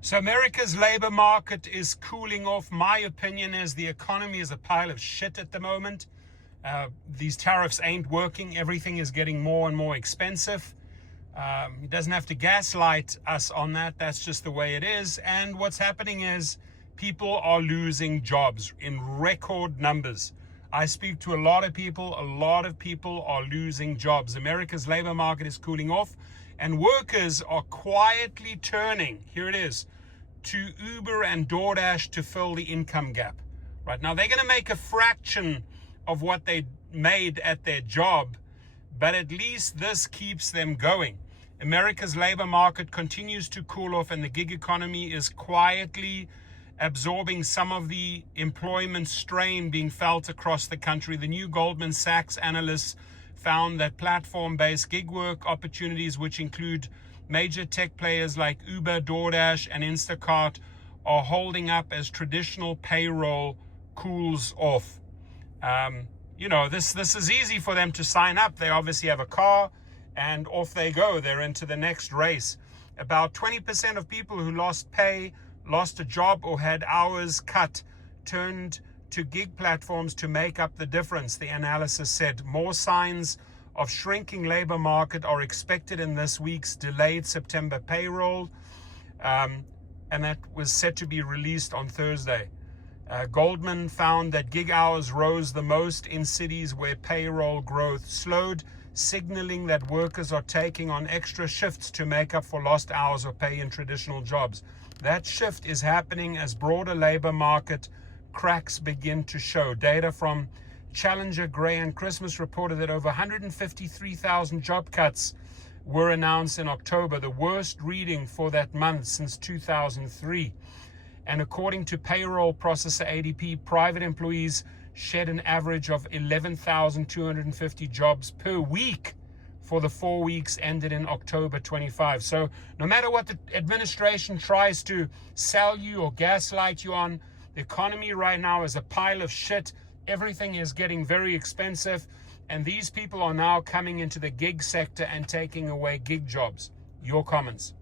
So America's labor market is cooling off. My opinion is the economy is a pile of shit at the moment. These tariffs ain't working. Everything is getting more and more expensive. He doesn't have to gaslight us on that. That's just the way it is. And what's happening is people are losing jobs in record numbers. I speak to a lot of people are losing jobs. America's labor market is cooling off, and workers are quietly turning, here it is, to Uber and DoorDash to fill the income gap. Right now, they're going to make a fraction of what they made at their job, but at least this keeps them going. America's labor market continues to cool off, and the gig economy is quietly absorbing some of the employment strain being felt across the country. The new Goldman Sachs analysts found that platform-based gig work opportunities, which include major tech players like Uber, DoorDash, and Instacart, are holding up as traditional payroll cools off. This is easy for them to sign up. They obviously have a car, and off they go. They're into the next race. About 20% of people who lost pay, lost a job, or had hours cut turned to gig platforms to make up the difference, the analysis said. More signs of shrinking labor market are expected in this week's delayed September payroll, and that was set to be released on Thursday. Goldman found that gig hours rose the most in cities where payroll growth slowed, signaling that workers are taking on extra shifts to make up for lost hours of pay in traditional jobs. That shift is happening as broader labor market cracks begin to show. Data from Challenger, Gray, and Christmas reported that over 153,000 job cuts were announced in October, the worst reading for that month since 2003. And according to payroll processor ADP, private employees shed an average of 11,250 jobs per week for the 4 weeks ended in October 25. So no matter what the administration tries to sell you or gaslight you on, the economy right now is a pile of shit. Everything is getting very expensive, and these people are now coming into the gig sector and taking away gig jobs. Your comments.